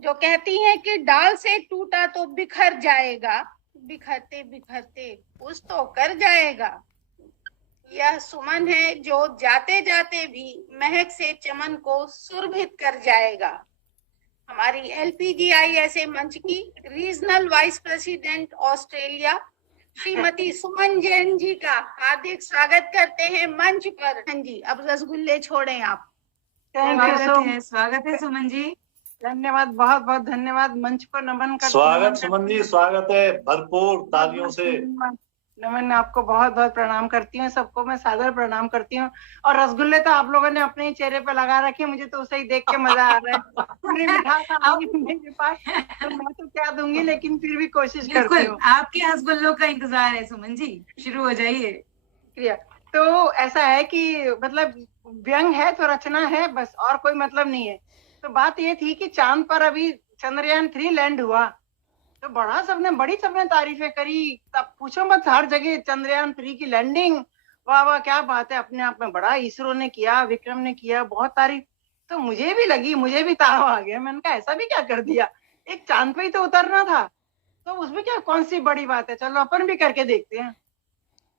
जो कहती हैं कि डाल से टूटा तो बिखर जाएगा, बिखरते बिखरते कुछ तो कर जाएगा। यह सुमन है जो जाते जाते भी महक से चमन को सुरभित कर जाएगा। हमारी LPGISA मंच की regional vice president Australia Shrimati Suman Jain ji का हार्दिक स्वागत करते हैं मंच पर। हाँ जी, अब रसगुल्ले छोड़ें आप। स्वागत है सुमन जी। धन्यवाद, बहुत बहुत धन्यवाद। मंच को नमन करती हूँ। स्वागत सुमन जी, स्वागत है भरपूर तालियों से। नमन, आपको बहुत बहुत प्रणाम करती हूँ। सबको मैं सादर प्रणाम करती हूँ। और रसगुल्ले तो आप लोगों ने अपने ही चेहरे पे लगा रखे, मुझे तो उसे ही देख के मजा आ रहा है। पूरी मिठास आ गई मेरे पास, तो मैं तो क्या दूंगी, लेकिन फिर भी कोशिश करती हूँ। आपके रसगुल्लों का इंतजार है सुमन जी, शुरू हो जाइए। शुक्रिया। तो ऐसा है कि मतलब व्यंग है तो रचना है, बस और कोई मतलब नहीं है। तो बात ये थी कि चांद पर अभी चंद्रयान 3 लैंड हुआ, तो बड़ी सबने तारीफें करी। तब पूछो मत, हर जगह चंद्रयान 3 की लैंडिंग, वाह वाह क्या बात है, अपने आप में बड़ा इसरो ने किया, विक्रम ने किया, बहुत तारीफ। तो मुझे भी ताव आ गया। मैंने कहा ऐसा भी क्या कर दिया, एक चांद पे ही तो उतरना था, तो उसमें क्या कौन सी बड़ी बात है, चलो अपन भी करके देखते हैं।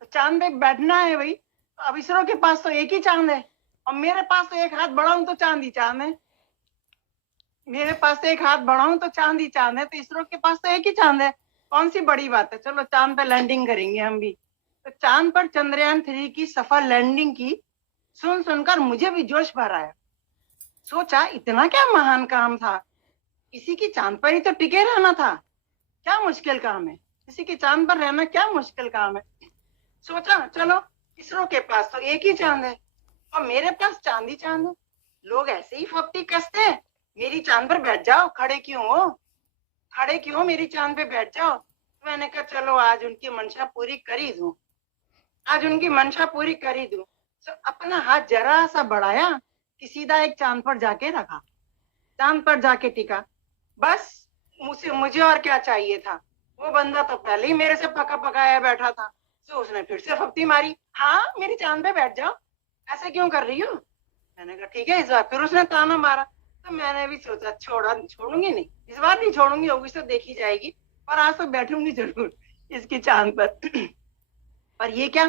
तो चांद पे बैठना है भाई। अब इसरो के पास तो एक ही चांद है, और मेरे पास तो एक हाथ बढ़ाऊं तो चांद ही चांद है। मेरे पास तो एक हाथ बढ़ाऊं तो चांद ही चांद है, तो इसरो के पास तो एक ही चांद है, कौन सी बड़ी बात है। चलो चांद पे लैंडिंग करेंगे हम भी। तो चांद पर चंद्रयान 3 की सफल लैंडिंग की सुनकर मुझे भी जोश भर आया। सोचा इतना क्या महान काम था, किसी की चांद पर ही तो टिके रहना था, क्या मुश्किल काम है, किसी की चांद पर रहना क्या मुश्किल काम है। सोचा चलो इसरो के पास तो एक ही चांद है, और मेरे पास चांद ही चांद है, लोग ऐसे ही फप्ती कसते हैं, मेरी चांद पर बैठ जाओ, खड़े क्यों हो, मेरी चांद पे बैठ जाओ। तो मैंने कहा चलो आज उनकी मंशा पूरी कर ही दूं। तो अपना हाथ जरा सा बढ़ाया कि सीधा एक चांद पर जाके रखा, चांद पर जाके टिका। बस मुझे और क्या चाहिए था। वो बंदा तो पहले ही मेरे से पका पकाया बैठा था, तो उसने फिर से फप्ती मारी, हाँ मेरी चांद पे बैठ जाओ, ऐसे क्यों कर रही हो। मैंने कहा ठीक है। इस बार फिर उसने ताना मारा, तो मैंने भी सोचा छोड़ूंगी नहीं, इस बार नहीं छोड़ूंगी, होगी तो देखी जाएगी, पर आज तो बैठूंगी जरूर इसकी चांद पर। पर ये क्या,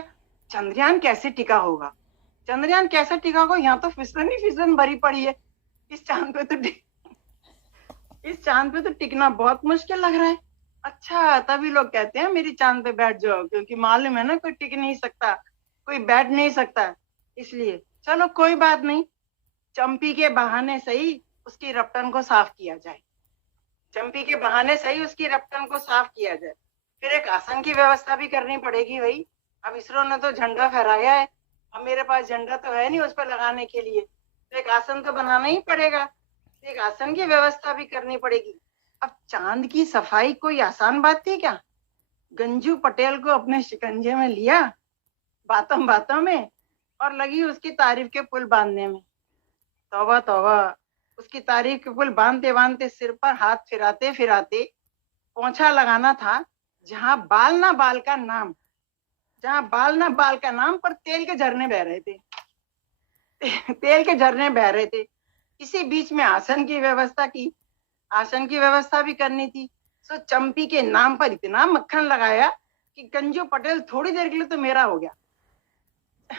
चंद्रयान कैसे टिका होगा, यहाँ तो फिसलन ही फिसलन भरी पड़ी है। इस चांद पे तो टिकना बहुत मुश्किल लग रहा है। अच्छा, तभी लोग कहते हैं मेरी चांद पे बैठ जाओ, क्योंकि मालूम है ना कोई टिक नहीं सकता, कोई बैठ नहीं सकता, इसलिए। चलो कोई बात नहीं, चंपी के बहाने सही उसकी रपटन को साफ किया जाए, फिर एक आसन की व्यवस्था भी करनी पड़ेगी भाई। अब इसरो ने तो झंडा फहराया है, अब मेरे पास झंडा तो है नहीं उस पर लगाने के लिए, तो एक आसन तो बनाना ही पड़ेगा, एक आसन की व्यवस्था भी करनी पड़ेगी। अब चांद की सफाई कोई आसान बात थी क्या। गंजू पटेल को अपने शिकंजे में लिया बातों में, और लगी उसकी तारीफ के पुल बांधने में। तौबा तौबा, उसकी तारीफ के पुल बांधते सिर पर हाथ फिराते पोंछा लगाना था जहां बाल ना बाल का नाम पर तेल के झरने बह रहे थे। इसी बीच में आसन की व्यवस्था भी करनी थी। सो चंपी के नाम पर इतना मक्खन लगाया कि गंजू पटेल थोड़ी देर के लिए तो मेरा हो गया।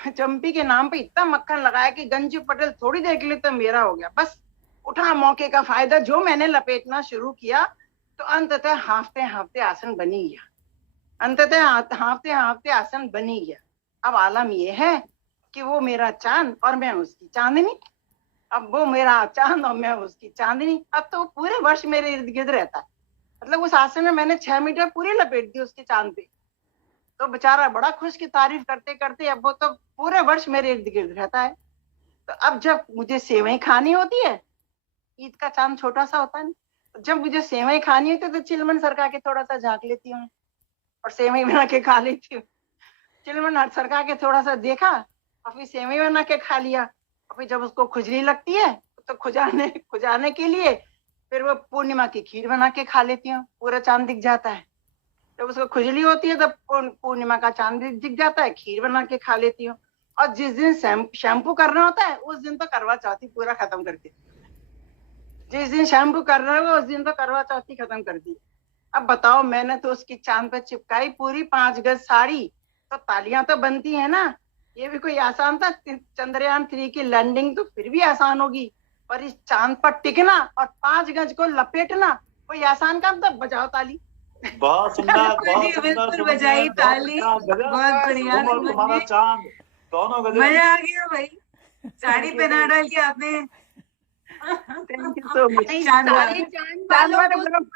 चंपी के नाम पे इतना मक्खन लगाया कि गंजू पटेल थोड़ी देर के लिए तो मेरा हो गया। बस उठा मौके का फायदा, जो मैंने लपेटना शुरू किया, तो अंततः हांफते आसन बनी गया। अब आलम यह है कि वो मेरा चांद और मैं उसकी चांदनी, अब तो पूरे वर्ष मेरे इर्द गिर्द रहता है। मतलब उस आसन में मैंने 6 मीटर पूरी लपेट दी उसके चांद पे, तो बेचारा बड़ा खुश की तारीफ करते करते अब वो तो पूरे वर्ष मेरे इर्द गिर्द रहता है। तो अब जब मुझे सेवई खानी होती है, ईद का चांद छोटा सा होता है ना, जब मुझे सेवई खानी होती है तो चिलमन सरका के थोड़ा सा झांक लेती हूँ और सेवई बना के खा लेती हूँ। चिलमन सरका के थोड़ा सा देखा और फिर सेवई बना के खा लिया। और फिर जब उसको खुजली लगती है तो खुजाने के लिए फिर वो पूर्णिमा की खीर बना के खा लेती हूँ, पूरा चांद दिख जाता है। जब उसको खुजली होती है तब पूर्णिमा का चांद दिख जाता है, खीर बना के खा लेती हूँ। और जिस दिन शैम्पू करना होता है उस दिन तो करवा चौथी पूरा खत्म करके, जिस दिन शैम्पू कर रहे हो उस दिन तो करवा चौथी खत्म कर दी। अब बताओ, मैंने तो उसकी चांद पे चिपकाई पूरी 5 गज साड़ी, तो तालियां तो बनती है ना। ये भी कोई आसान था? चंद्रयान 3 की लैंडिंग तो फिर भी आसान होगी, पर इस चांद पर टिकना और 5 गज को लपेटना कोई आसान काम था? बजाओ ताली। बहुत सुंदर, बहुत सुंदर। बिल्कुल बजाई ताली, बहुत बढ़िया तुम और सुमन तुम्हारा जी, चांद दोनों गजब। मजा आ गया भाई। साड़ी पहना डाल के आपने। Thank you so much. नहीं, चांद सारे वाला- चांद चांद वालों वाले को मतलब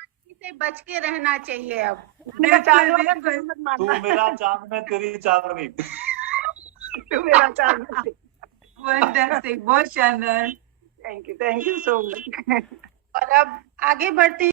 से बच के रहना चाहिए अब। मेरा चांद वाला बिल्कुल। मत तू मानना। मेरा चांद में तेरी चांदनी। तू मेरा चांद। फैंटास्टिक, बहुत शानदार। Thank you so much. और अब आगे बढ़ते